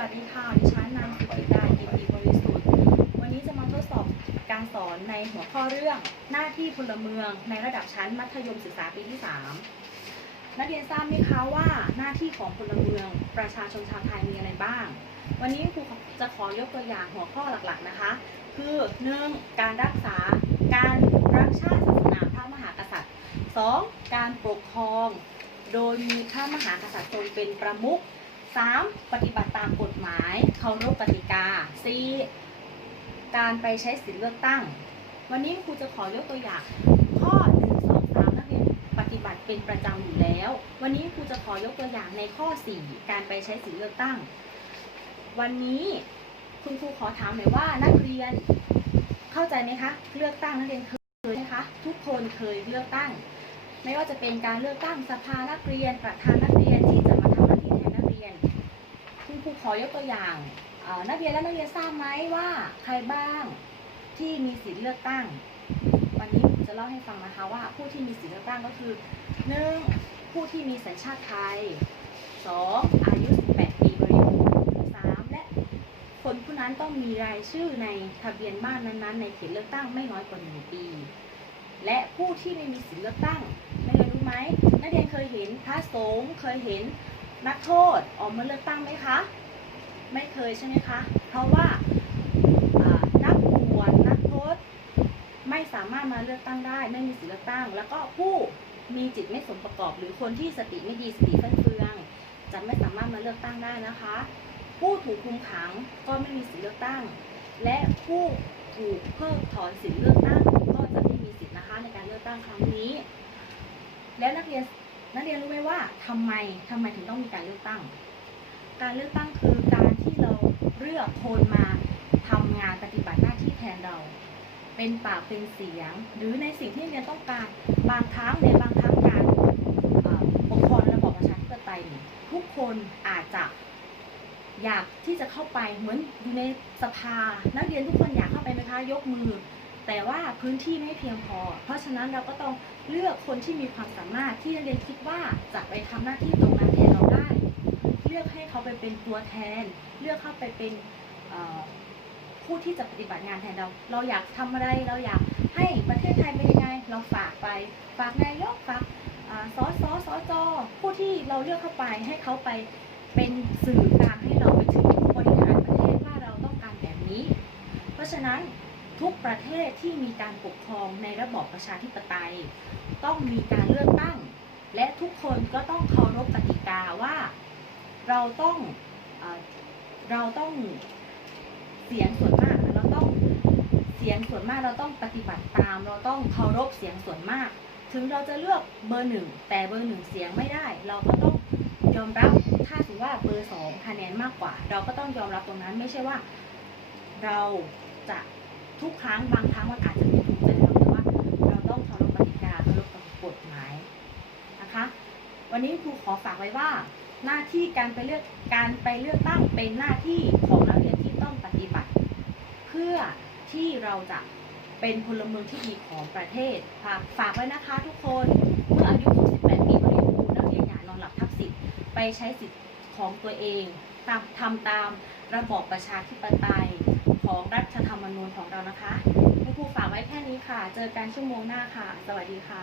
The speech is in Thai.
วัสดีค่ะ ดิฉันนางสุจิตากิติบริสุทธิ์ วันนี้จะมาทดสอบการสอนในหัวข้อเรื่องหน้าที่พลเมืองในระดับชั้นมัธยมศึกษาปีที่ 3 นักเรียนทราบไหมคะว่าหน้าที่ของพลเมืองประชาชนชาวไทยมีอะไรบ้าง วันนี้ครูจะขอยกตัวอย่างหัวข้อหลักๆนะคะ คือ 1. การรักษา การรักชาติศาสนาพระมหากษัตริย์ 2. การปกครอง โดยมีพระมหากษัตริย์ทรงเป็นประมุข 3. ปฏิบัติตามกฎหมายเคารพกติกา 4. การไปใช้สิทธิเลือกตั้ง วันนี้ครูจะขอยกตัวอย่าง ข้อ 1 2 3นักเรียนปฏิบัติเป็นประจำอยู่แล้ว วันนี้ครูจะขอยกตัวอย่างในข้อ 4 การไปใช้สิทธิเลือกตั้ง วันนี้คุณครูขอถามหน่อยว่านักเรียนเข้าใจไหมคะเลือกตั้งนักเรียนเคยไหมคะทุกคนเคยเลือกตั้ง ไม่ว่าจะเป็นการเลือกตั้งสภานักเรียนประธานนักเรียนที่จะ อยกตัวอย่างนักเรียนและนักเรียนทราบไหมว่าใครบ้างที่มีสิทธิเลือกตั้ง วันนี้ผมจะเล่าให้ฟังนะคะว่าผู้ที่มีสิทธิเลือกตั้งก็คือ 1. ผู้ที่มีสัญชาติไทย 2. อายุ 18 ปีบริบูรณ์ 3. และคนผู้นั้นต้องมีรายชื่อในทะเบียนบ้านนั้นๆ ในเขตเลือกตั้งไม่น้อยกว่า1ปี และผู้ที่ไม่มีสิทธิเลือกตั้งนักเรียนรู้ไหมนักเรียนเคยเห็นพระสงฆ์เคยเห็นนักโทษออกมาเลือกตั้งไหมคะ ไม่เคยใช่ไหมคะ เพราะว่านักบวชนักโทษไม่สามารถมาเลือกตั้งได้ ไม่มีสิทธิเลือกตั้ง แล้วก็ผู้มีจิตไม่สมประกอบ หรือคนที่สติไม่ดีสติฟั่นเฟืองจะไม่สามารถมาเลือกตั้งได้นะคะ ผู้ถูกคุมขังก็ไม่มีสิทธิเลือกตั้ง และผู้ถูกเพิกถอนสิทธิเลือกตั้งก็จะไม่มีสิทธินะคะในการเลือกตั้งครั้งนี้ และนักเรียนนักเรียนรู้ไหมว่าทำไมทำไมถึงต้องมีการเลือกตั้ง การเลือกตั้งคือ เลือกคนมาทำงานปฏิบัติหน้าที่แทนเรา เป็นปากเป็นเสียง หรือในสิ่งที่นักเรียนต้องการบางครั้งในบางครั้งการเอ่อปกครองระบอบประชาธิปไตยเนี่ยทุกคนอาจจะอยากที่จะเข้าไปเหมือนอยู่ในสภา นักเรียนทุกคนอยากเข้าไปไหมคะยกมือ แต่ว่าพื้นที่ไม่เพียงพอ เพราะฉะนั้นเราก็ต้องเลือกคนที่มีความสามารถที่นักเรียนคิดว่าจะไปทำหน้าที่ตรง ไปเป็นตัวแทน เลือกเข้าไปเป็นผู้ที่จะปฏิบัติงานแทนเรา เราอยากทำอะไร เราอยากให้ประเทศไทยเป็นยังไง เราฝากไป ฝากนายกฝากอ่าสสสจผู้ที่เราเลือกเข้าไปให้เขาไปเป็นสื่อกลางให้เราไปถึงผู้บริหารประเทศว่าเราต้องการแบบนี้ เพราะฉะนั้นทุกประเทศที่มีการปกครองในระบอบประชาธิปไตย ต้องมีการเลือกตั้ง และทุกคนก็ต้องเคารพกติกาว่า เราต้องเอเราต้องเสียงส่วนมากนะเราต้องเสียงส่วนมากเราต้องปฏิบัติตาม เราต้องเคารพเสียงส่วนมาก ถึงเราจะเลือกเบอร์หนึ่งแต่เบอร์หนึ่งเสียงไม่ได้ เราก็ต้องยอมรับถ้าถือว่าเบอร์สองคะแนนมากกว่า เราก็ต้องยอมรับตรงนั้นไม่ใช่ว่า เราจะทุกครั้งบางครั้งมันอาจจะไม่ถูกใจเราแต่ว่าเราต้องเคารพกติกาเคารพกฎหมายนะคะ วันนี้ครูขอฝากไว้ว่า หน้าที่การไปเลือกการไปเลือกตั้งเป็นหน้าที่ของนักเรียนที่ต้องปฏิบัติ เพื่อที่เราจะเป็นพลเมืองที่ดีของประเทศฝากฝากไว้นะคะทุกคนเมื่ออายุครบ18ปีบริบูรณ์นักเรียนอย่านอนหลับทับสิทธิ์ไปใช้สิทธิ์ของตัวเองตามทำตามระบอบประชาธิปไตยของรัฐธรรมนูญของเรานะคะคุณครูฝากไว้แค่นี้ค่ะ เจอกันชั่วโมงหน้าค่ะ สวัสดีค่ะ